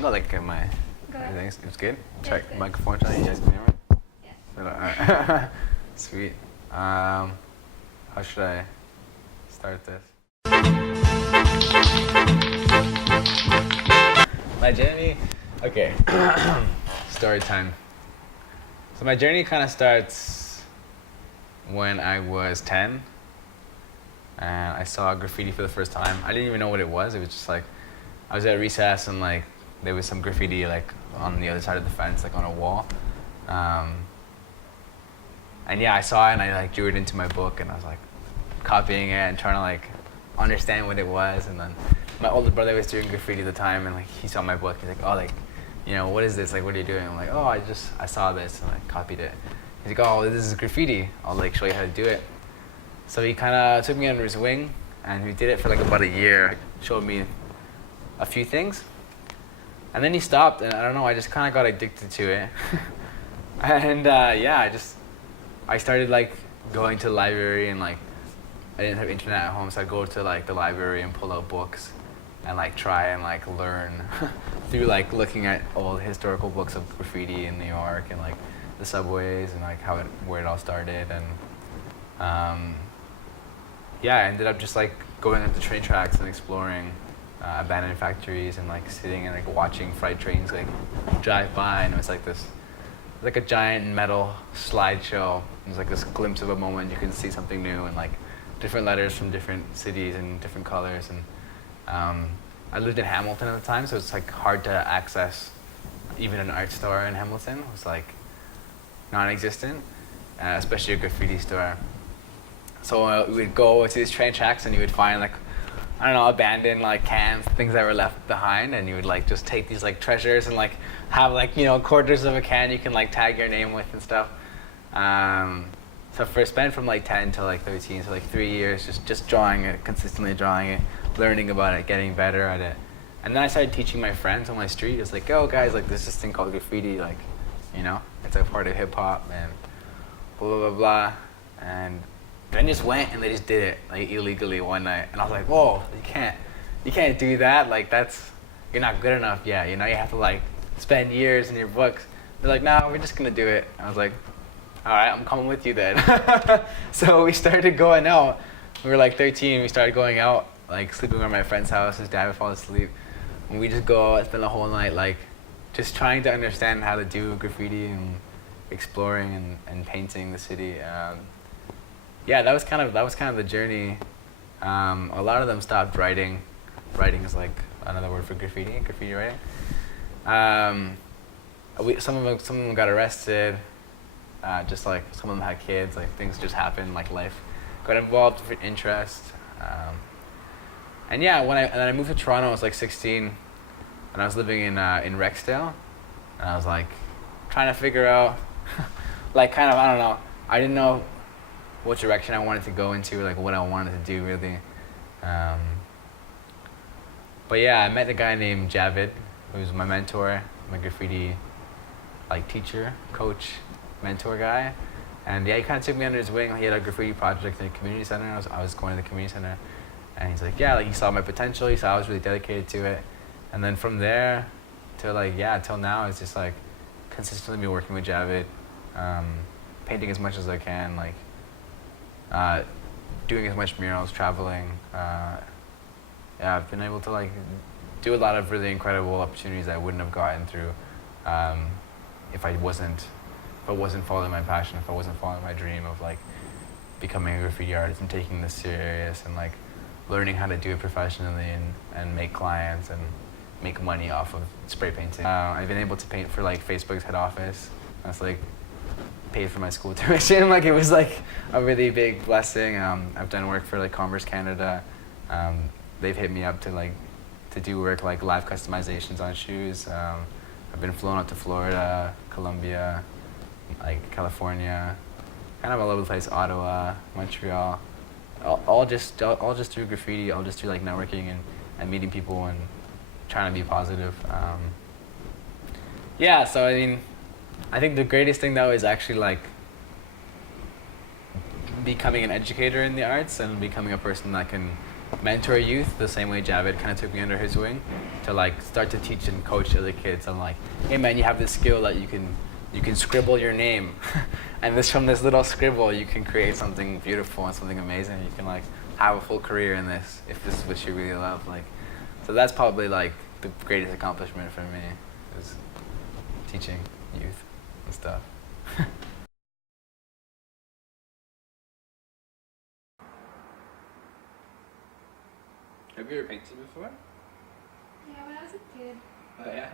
angle? Like, am I? Go ahead. Everything's it's good. Yeah, Check it's good. microphone. Check. You guys can hear me. Yes. Alright. Sweet. How should I start this? My journey. Okay. Story time. So my journey kind of starts when I was 10, and I saw graffiti for the first time. I didn't even know what it was. It was just like I was at recess and like there was some graffiti like on the other side of the fence, like on a wall. And yeah, I saw it and I like drew it into my book and I was like copying it and trying to like understand what it was. And then my older brother was doing graffiti at the time and like he saw my book. He's like, oh, like, you know, what is this? Like, what are you doing? I'm like, oh, I saw this and I copied it. He's like, oh, this is graffiti. I'll like show you how to do it. So he kind of took me under his wing and we did it for like about a year. Showed me a few things. And then he stopped and I don't know, I just kind of got addicted to it. And yeah, I started like going to the library and like I didn't have internet at home, so I'd go to like the library and pull out books and like try and like learn through like looking at old historical books of graffiti in New York and like the subways and like where it all started. And yeah, I ended up just like going up the train tracks and exploring abandoned factories and like sitting and like watching freight trains like drive by, and it was like this like a giant metal slideshow. It was like this glimpse of a moment. You can see something new and like different letters from different cities and different colors. And I lived in Hamilton at the time, so it's like hard to access even an art store in Hamilton. It was like non-existent, especially a graffiti store. So we would go to these train tracks and you would find like, I don't know, abandoned like cans, things that were left behind, and you would like just take these like treasures and like have like, you know, quarters of a can you can like tag your name with and stuff. So for spent from like 10 to like 13, so like 3 years just drawing it, consistently drawing it, learning about it, getting better at it. And then I started teaching my friends on my street. It's like, oh guys, like there's this thing called graffiti, like, you know, it's a part of hip hop and blah blah blah blah. And then just went and they just did it like illegally one night, and I was like, whoa, you can't do that. Like you're not good enough yet. You know, you have to like spend years in your books. They're like, nah, we're just gonna do it. I was like, all right, I'm coming with you then. So we started going out. We were like 13. We started going out, like sleeping over at my friend's house. His dad would fall asleep, and we just go out, spend the whole night like just trying to understand how to do graffiti and exploring and painting the city. Yeah, that was kind of the journey. A lot of them stopped writing. Writing is like another word for graffiti writing. Some of them got arrested. Just like some of them had kids. Like things just happened. Like life got involved, different interests. And yeah, when I moved to Toronto, I was like 16, and I was living in Rexdale, and I was like trying to figure out, like kind of, I don't know. I didn't know what direction I wanted to go into, like what I wanted to do really. But yeah, I met a guy named Javid, who was my mentor, my graffiti like teacher, coach, mentor guy. And yeah, he kind of took me under his wing. He had a graffiti project in a community center. I was going to the community center, and he's like, yeah, like he saw my potential. He saw I was really dedicated to it. And then from there to like, yeah, till now, it's just like consistently been working with Javid, painting as much as I can, like doing as much murals, traveling. Yeah, I've been able to like do a lot of really incredible opportunities I wouldn't have gotten through if I wasn't following my passion, if I wasn't following my dream of like becoming a graffiti artist and taking this serious and like learning how to do it professionally and make clients and make money off of spray painting. I've been able to paint for like Facebook's head office. That's like paid for my school tuition. Like it was like a really big blessing. I've done work for like Converse Canada. They've hit me up to do work like live customizations on shoes. I've been flown out to Florida, Colombia, like California, kind of all over the place, Ottawa, Montreal, all just through graffiti, all just through like networking and meeting people and trying to be positive. Yeah, so I mean, I think the greatest thing though is actually like becoming an educator in the arts and becoming a person that can mentor youth the same way Javid kind of took me under his wing, to like start to teach and coach other kids. I'm like, hey man, you have this skill that you can scribble your name, and from this little scribble you can create something beautiful and something amazing. You can like have a full career in this if this is what you really love. Like, so that's probably like the greatest accomplishment for me, is teaching youth and stuff. Have you ever painted before? Yeah, when I was a kid. Oh yeah.